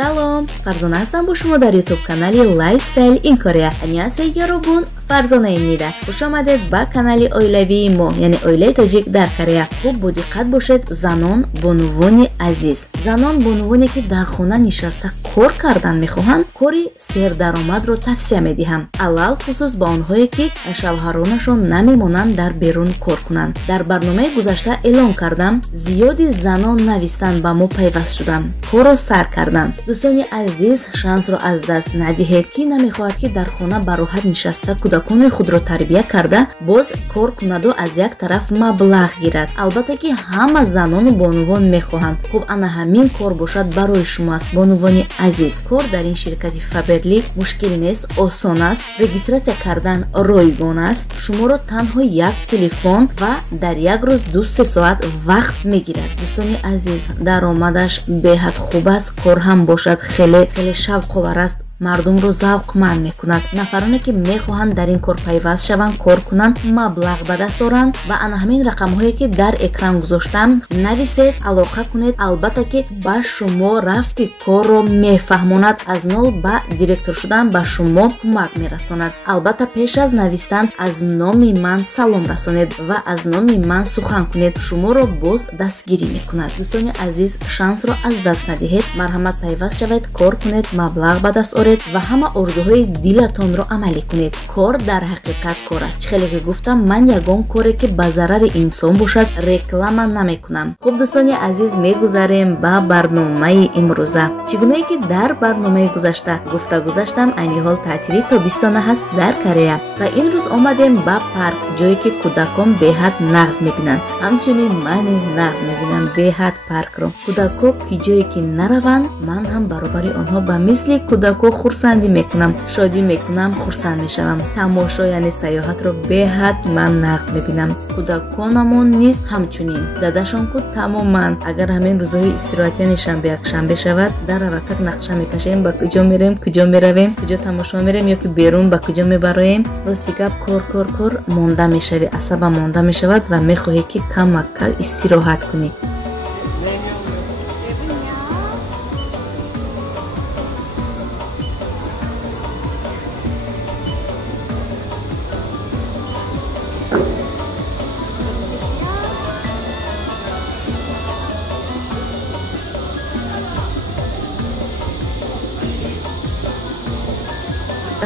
Салом, Фарзона ҳастам бо шумо дар YouTube канали Lifestyle in Korea. Аньясай яробун, Фарзонаем нида. Хуш омадед ба канали оилавии мо, яъне оилаи тоҷик дар Корея. Хуб бо диққат бошед, занон бонувони азиз. Занон бонувоне ки дар хона нишаста кор кардан мехоҳанд, кори сердаромадро тавсия медиҳам. Алал хусус ба онҳое ки шавҳаронашон намемонанд дар берун кор кунанд. Дар барномаи гузашта эълон кардам, зиёди занон навистан ба мо пайваст шуданд, корро сар карданд. дӯстони азиз, шансро аз даст надиҳед. Ки намехоҳад ки дар хона ба роҳат нишаста кӯдакони худро тарбия карда, боз кор кунаду аз як тараф маблағ гирад. Албатта ки ҳама занону бонувон мехоҳанд. Хуб, ана ҳамин кор бошад барои шумоаст, бонувони азиз. Кор дар ин ширкати Faberly мушкил нест, осон аст. Регистратсия кардан ройгон аст. Шуморо танҳо як телефон ва дар як рӯз 2-3 соат вақт мегирад. дӯстони азиз, даромадаш беҳад хуб аст. Кор ҳам бошад хеле шавқовар аст. мардумро завқманд мекунад. Нафароне ки мехоҳанд дар ин кор пайваст шаванд, кор кунанд, маблағ ба даст оранд. Ба ана ҳамин рақамҳое ки дар экран гузоштам нависед, алоқа кунед. Албатта ки ба шумо рафти корро мефаҳмонад. Аз нол ба директор шудан ба шумо кӯмак мерасонад. Албатта пеш аз навистан аз номи ман салом расонед ва аз номи ман сухан кунед. Шуморо боз дастгирӣ мекунад. дӯстони азиз, шансро аз даст надиҳед. Марҳамат, пайваст шавед, кор кунед, маблағ ба даст оред ва ҳама орзуҳои дилатонро амалӣ кунед. Кор дар ҳақиқат кор аст. Хеле ки гуфтам, ман ягон коре ки ба зарари инсон бошад реклама намекунам. Хуб дӯстони азиз, мегузарем ба барномаи имрӯза. Чӣ гунае ки дар барномаи гузашта гуфта гузаштам, айни ҳол таътили тобистона ҳаст дар Корея ва ин рӯз омадем ба парк, ҷое ки кӯдакон беҳад нағз мебинанд. Ҳамчунин ман низ нағз мебинам беҳад паркро. Кӯдако ки ҷое ки нараванд, ман ҳам баробари онҳо ба мисли кӯдако хурсандӣ мекунам, шодӣ мекунам, хурсанд мешавам. Тамошо яъне саёҳатро беҳад ман нағз мебинам. кӯдаконамон низ ҳамчунин. Дадашон ку тамоман. Агар ҳамин рӯзҳои истироҳат яъне шанбе якшанбе шавад, дар равакак нақша мекашем, ба куҷо мерем, куҷо меравем, куҷо тамошо мерем ё ки берун ба куҷо мебароем. рости гап кор монда мешавӣ, асаба монда мешавад ва мехоҳӣ ки камаккал истироҳат кунӣ.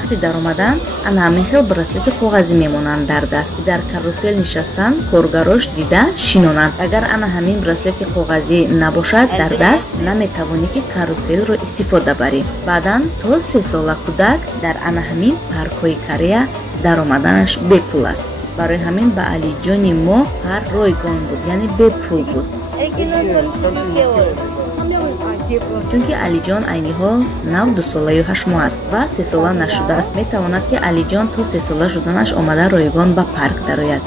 вақти даромадан ана ҳамин хел браслети коғазӣ мемонанд дар даст. Дар карусел нишастан, коргарош дида шинонанд. Агар ана ҳамин браслети коғазӣ набошад дар даст, наметавонӣ ки каруселро истифода барӣ. Баъдан то 3 сола кӯдак дар ана ҳамин паркҳои Корея даромаданаш бепул аст. барои ҳамин ба алиҷони мо парк ройгон буд, яъне бепул буд. чунки алиҷон айни ҳол нав 2 солаю 8 моҳ аст ва 3 сола нашудааст. метавонад ки алиҷон то 3 сола шуданаш омада ройгон ба парк дарояд.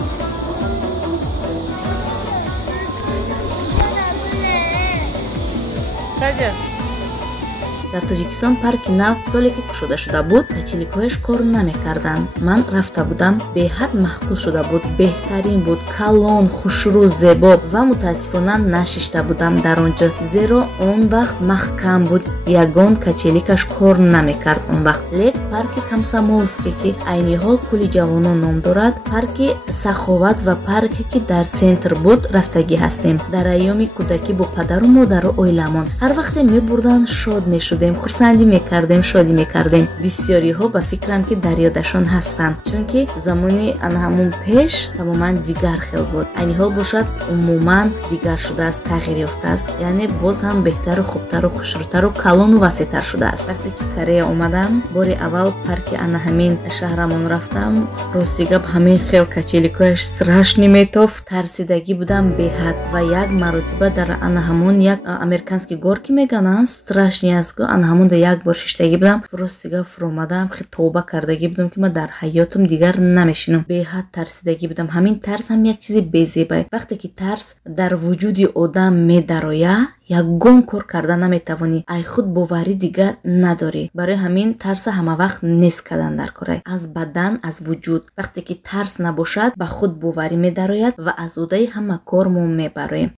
дар Тоҷикистон парки нав соле ки кушода шуда буд, качеликҳояш кор намекарданд. ман рафта будам, беҳад маҳқул шуда буд, беҳтарин буд, калон, хушрӯ, зебо ва мутаассифона нашишта будам дар он ҷо, зеро он вақт маҳкам буд, ягон качеликаш кор намекард он вақт. лек парки Комсомолске ки айни ҳол кӯли ҷавонон ном дорад, парки Саховат ва парке ки дар центр буд, рафтагӣ ҳастем. дар айёми кӯдакӣ бо падару модару оиламон ҳар вақте мебурданд, шод мешудем, хурсандӣ мекардем, шодӣ мекардем. бисёриҳо ба фикрам ки дар ёдашон ҳастанд, чунки замони ана ҳамун пеш тамоман дигар хел буд. айни ҳол бошад умуман дигар шудааст, тағйир ёфтааст, яъне боз ҳам беҳтару хубтару хушрӯтару калону васеътар шудааст. вақте ки Корея омадам, бори аввал парки ана ҳамин шаҳрамон рафтам, рости гап ҳамин хел качеликҳояш страшни метофт, тарсидагӣ будам беҳад ва як маротиба дар ана ҳамон як американский горки мегананд, страшни аст. ана ҳамон да як бор шиштагӣ будам, ростига фуромадам, хеле тоба кардагӣ будам ки ман дар ҳаётам дигар намешинам. беҳад тарсидагӣ будам. ҳамин тарс ҳам як чизи безебае. вақте ки тарс дар вуҷуди одам медароя, ягон кор карда наметавонӣ, ай худбоварӣ дигар надорӣ. барои ҳамин тарса ҳамавақт нест кардан дар кор аз бадан, аз вуҷуд. вақте ки тарс набошад, ба худбоварӣ медарояд ва азодаи ҳама кор мо мебароем.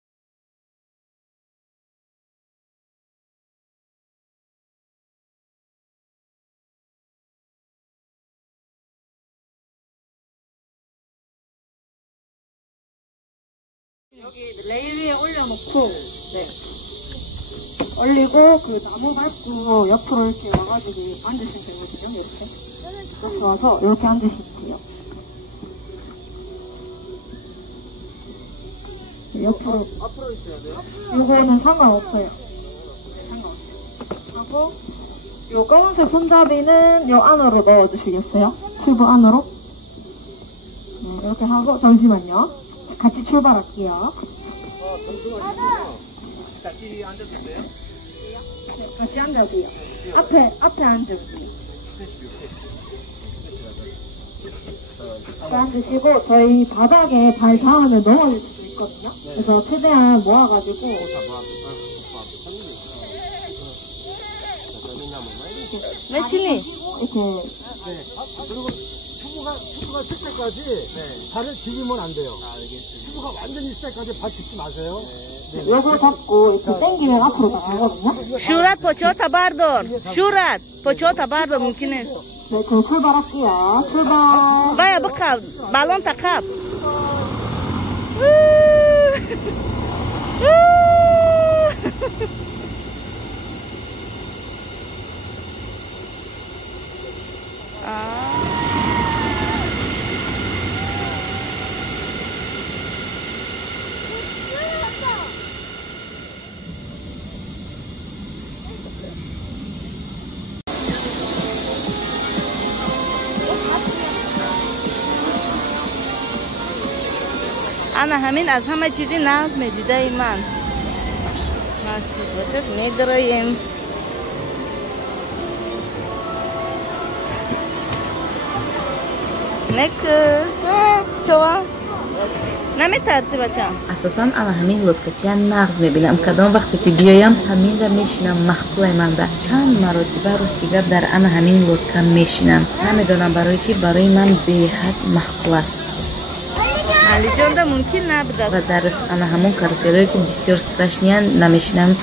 여기 레일 위에 올려놓고, 네. 올리고, 그 나무 밟고 옆으로 이렇게 와가지고 앉으시면 되거든요, 이렇게. 이렇게 와서 이렇게 앉으시면 돼요. 옆으로. 앞으로 있어야 돼요? 이거는 상관없어요. 상관없어요. 하고, 요 검은색 손잡이는 요 안으로 넣어주시겠어요? 튜브 안으로? 네, 이렇게 하고, 잠시만요. 같이 출발할게요. 잠시만요. 같이 앉아주세요. 네, 같이 앉아주세요. 앞에 앉아주세요. 앉으시고, 저희 바닥에 발 닿으면 넘어질 수도 있거든요. 그래서 최대한 모아가지고, 매치니 이렇게. 네. 그리고 튜브가 쓸 때까지 발을 디비면 안 돼요. 튜브가 완전히 쓸 때까지 발 딛지 마세요. 요거 잡고 이렇게 당기면 앞으로 나가거든요. 슈랏 포초타 바르돌 슈랏 포초타 바르돌 mümkün 네, 그럼 출발할게요. 출발. baya bakab balon takab انا همین از همه چیزی ناز میدیده من نصیب باشد میدرایم نکه چوا نمیترسی بچم اساسا انا همین لطکچی نغز میبینم کدام وقتی که بیایم همین را میشینم مخکوله من به چند مراتبه روستیگر در انا همین لطکه میشینم نمیدونم برای چی برای من بیحد مخکول است علی جان دا ممکن نبوده و در انا همون کاروسری که بسیار страшнее نمیشینم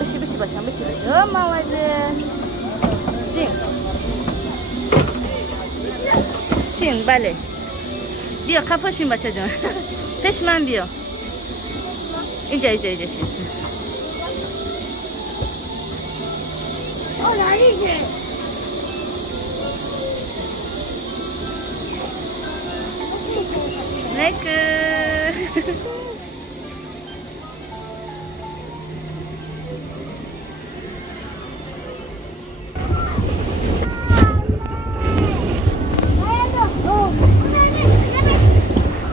بشی بچم بشی молодец شین بله بیا خفه شین بچه جان پیش من بیا اینجا شین نکه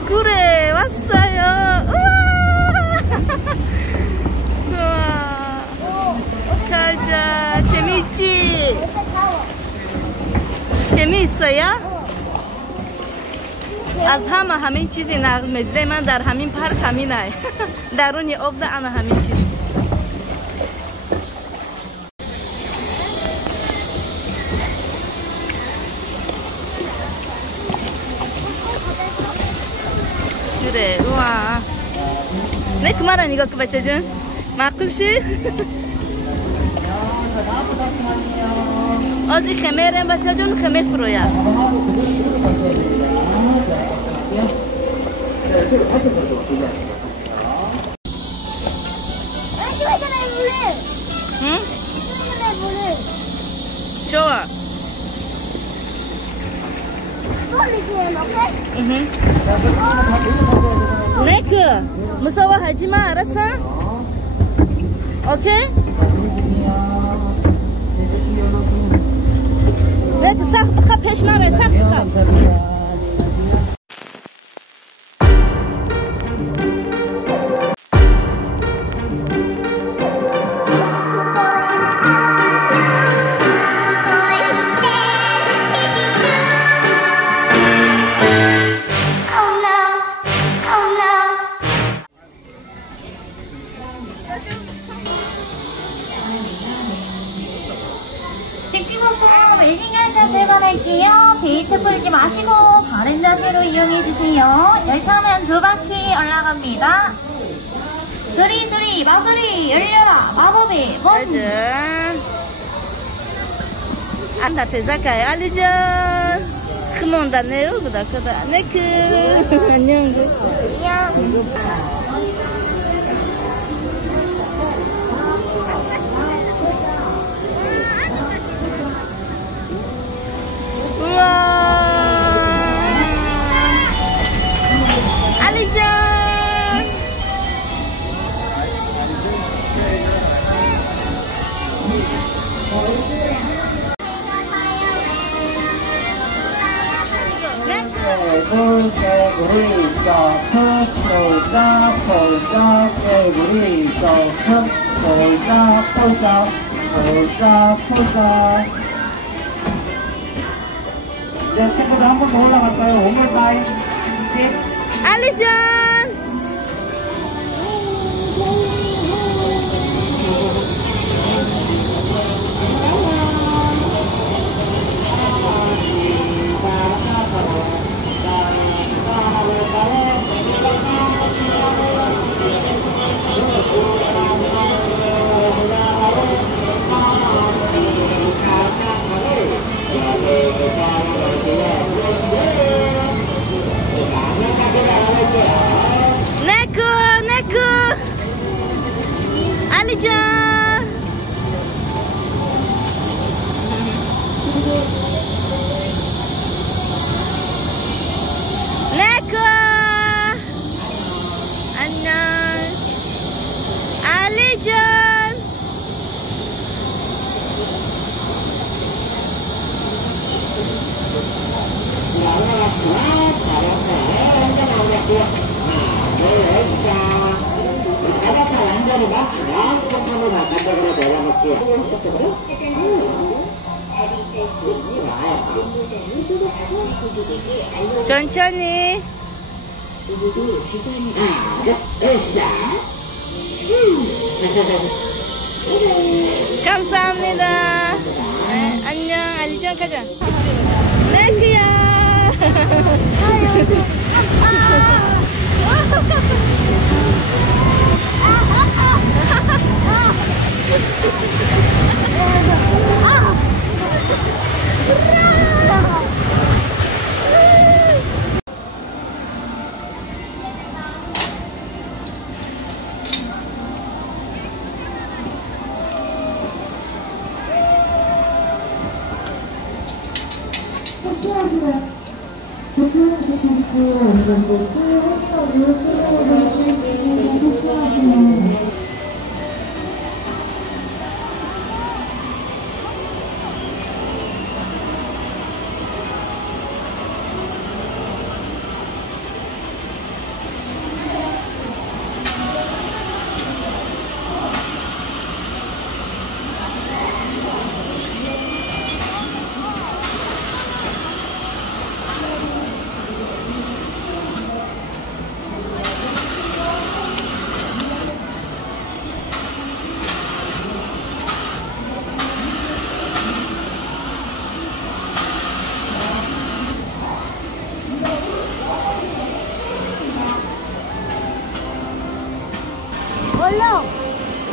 그래 왔어요. 우와. 가자. 재미있지? 재미있어요? از همین چیزی نقل میده من در همین پارک همینه درونی آب ده انا همین چیز 그래 우와 내 그 말은 이거 그 بچه جون معقول شی ازی خمیرم بچه جون خمیر فرویا 응? 좋아. 네크 무서워하지 마 알았어? 오케이? 네크 싹 바깥 패시나래 싹 바깥 웨딩열차 출발할게요. 데이트 풀지 마시고 바른 자세로 이용해주세요. 열차는 2바퀴 올라갑니다. 두리두리 마구리 열려라 마법의 문. 안다 대사가요 알리전 먹는다. 네, 그다. 네크. 안녕. 안녕. 우와. 알리짱. 개구리 점프 포작 개구리 점프 포작 이제 친구들 한 번 더 올라갈까요? 오물 파이 알리짱. 네크. 알리짱. 네크. 안녕. 알리짱. 천천히. 감사합니다. 네, 안녕. 알리짱 가자. 네크야.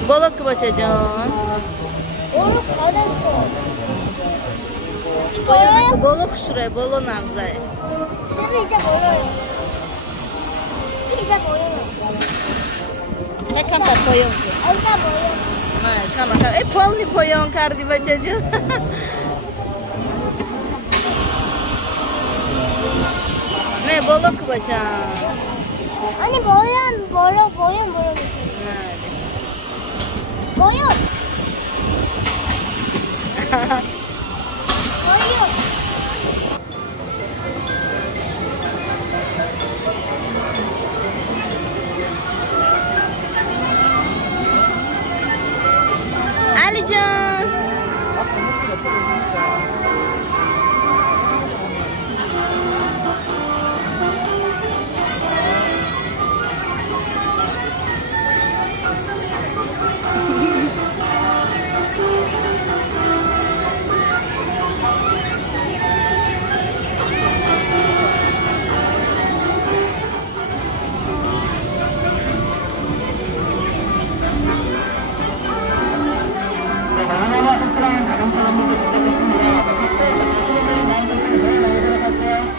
Balık bacacan. Balık kadar. Balık şuraya, balon ağzaya. 이제 보여요. 이제 보여요. Ekam da koyun. 이제 보여요. Tamam. Polni koyun kardi bacacan. Ne balık bacacan. 아니 보연 보연. 보연. Alican. 다른 사람들도 도착했습니다. 그때 자신의 마음 천천히 올라오도록 할게요.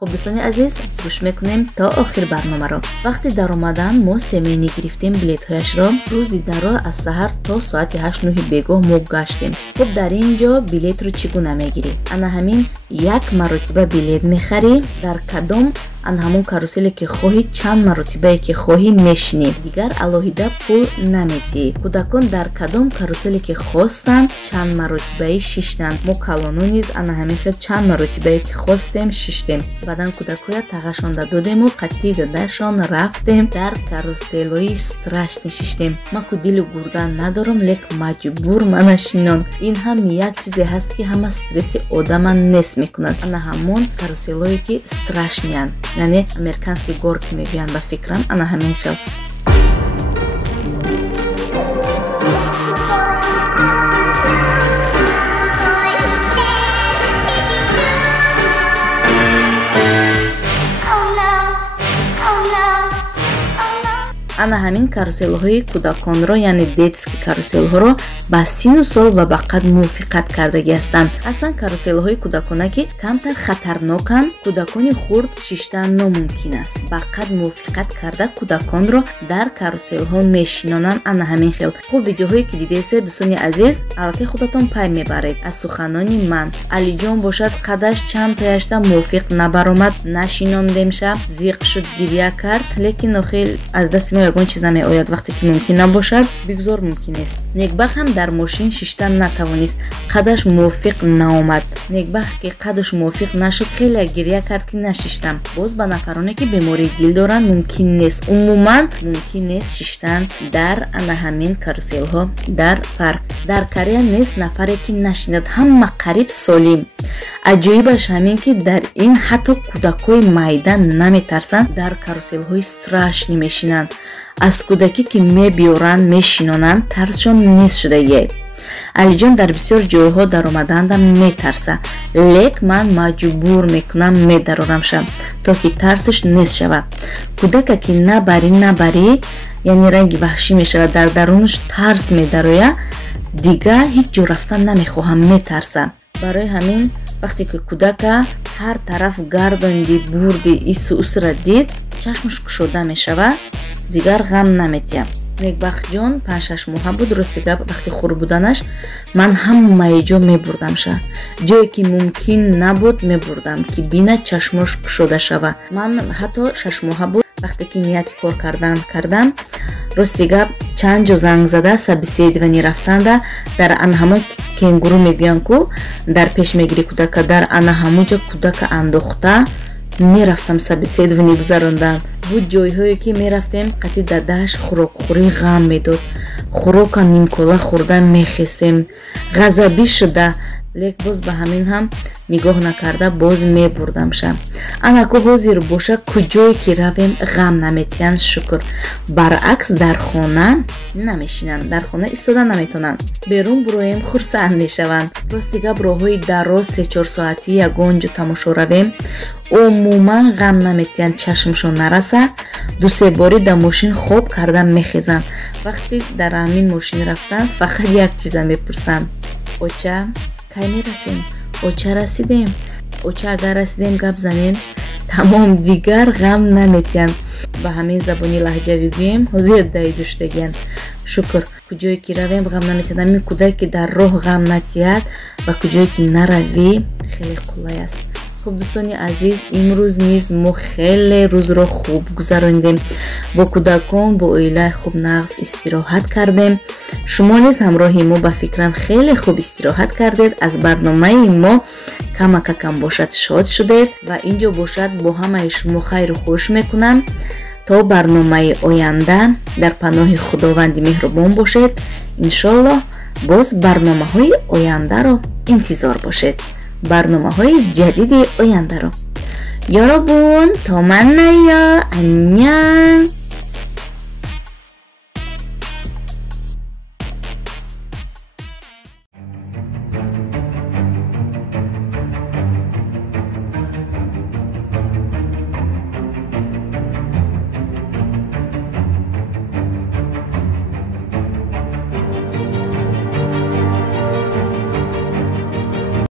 خب دوستان عزیز گوش میکنیم تا آخر برنامه رو. وقتی در اومدن ما سمینی گرفتیم بلیط هایش را. روزی درا از سحر تا ساعت 8-9 بیگاه ما گشتیم. خب در اینجا بلیط رو چگونه میگیری؟ انا همین یک مرتبه بلیط میخری، در کدام ان همون کاروسلی که خواهی چند مرتبه که خواهی میشنی، دیگر الهیده پول نمیدی. کودکان در کدام کاروسلی که خواستن چند مرتبه شیشتن. ما کلانو نیز انا همین خیلی چند مرتبه که خواستیم شیشتیم. بعدن کودکویا تغشان دادیم و قطعی دادشان رفتیم در کاروسلوی استراشنی شیشتیم. ما که دیل گردن ندارم لیک مجبور منشینان. این هم یک چیزی هست که همه استرسی آدم نس میکنند. انا همون کاروسلوی که استراشنیان، یعنی امریکانські горки میگن با فکرم انا همین خیل. انا همین کاروسل‌های کودکان را یعنی детский کاروسل‌ها را با سن و سال و با قد موافقت کردگی هستند. اصلا کاروسل‌های کودکانه که کمتر خطرناکند، کودکانی خرد شیشتن ناممکن است. با قد موافقت کرده کودکان را در کاروسل‌ها میشینانند. انا همین خیل. خب ویدیوهایی که دیدید دوستان عزیز البته خودتون پای میبرید از سخنانی من. علی جان باشد قدش چند تایش موافق نبرآمد، نشیناندیم شب زیق شد گریه کرد، لیکن خیلی از دست یگان چیزا می آید وقتی که ممکن نباشد بگذار ممکن است. نیکبخت هم در ماشین شیشتن نتوانست، قدش موافق نآمد. نیکبخت که قدش موافق نشد خیلی گریه کرد که نشیشتم. باز با نفرانی که بیماری دل دارن ممکن نیست، عموما ممکن نیست شیشتن در انا همین کاروسل ها در پارک. در کره نیست نفری که نشیند، همه قریب سالم. عجیبش همین که در این حتی کودکای میدان نمیترسند، در کاروسل های استراش نمیشینند. از کودکی که میبیورند میشینانند ترسشان نیست شده یه. علی جان در بسیار جایها در آمدند میترسه، لیک من مجبور میکنم میدارمشم تا که ترسش نیست شود. کودک که نبری یعنی رنگ وحشی میشود، در درونش ترس میداروید، دیگه هیچ جو رفتن نمیخواهم، میترسه. برای همین وقتی که کودک هر طرف گرداندی بردی ایسو را دید چشمش کشوده میشود، دیگر غم نمیتیم. نیکبخت جان 5-6 ماه بود. راستی وقتی خور بودنش من همه جا میبردمش، جایی که ممکن نبود میبردم که بینه چشمش کشوده شود. من حتی 6 ماه بود وقتی که نیت کار کردم. راستی چند جا زنگ زده سبیسیدونی رفتند. در آن همون کنگورو میگن کو در پیش میگیری کودک، در آن همونجا کودک انداخته میرفتم سبیسیدونی گذراندن. بود جایهایی که میرفتیم قطعی دادهش خوراک خوری غم میداد، خوراک نیمکولا خوردن میخستیم، غضبی شده، لیک باز به همین هم نگاه نکرده باز میبردمشم. انا که حاضر باشه کجایی که رویم غم نمیتین شکر. برعکس در خانه نمیشینن، در خانه ایستاده نمیتونن، بیرون برویم خرسند میشوند. راستی گپ راههای دراز 3-4 ساعتی یگان جا تماشا رویم عموما غم نمیتین چشمشون نرسه. 2-3 باری در ماشین خواب کردن میخیزن. وقتی در همین ماشین رفتن فقط یک چیز میپرسن، اوچه کی میرسیم؟ اوچه رسیدیم؟ اوچه اگر رسیدیم گپ زنیم. تمام دیگر غم نمیتین. با همین زبانی لهجه بگویم حضور دایدوشتگین شکر. کجایی که رویم غم نمیتین. همین کودک که در راه غم نتید و کجایی که نروی خیلی قلای است. خب دوستانی عزیز امروز نیز ما خیلی روز رو خوب گذراندیم، با کودکان با اویله خوب نغز استراحت کردیم. شما نیز همراهی ما با فکرم خیلی خوب استراحت کردید. از برنامه ما کم باشد شاد شدید و اینجا باشد با همه شما خیر و خوش میکنم. تا برنامه آینده در پناه خداوند مهربان باشید. انشالله باز برنامه های آینده رو انتظار باشید، برنامه های جدید آینده رو. یارابون تا من نیا انیان.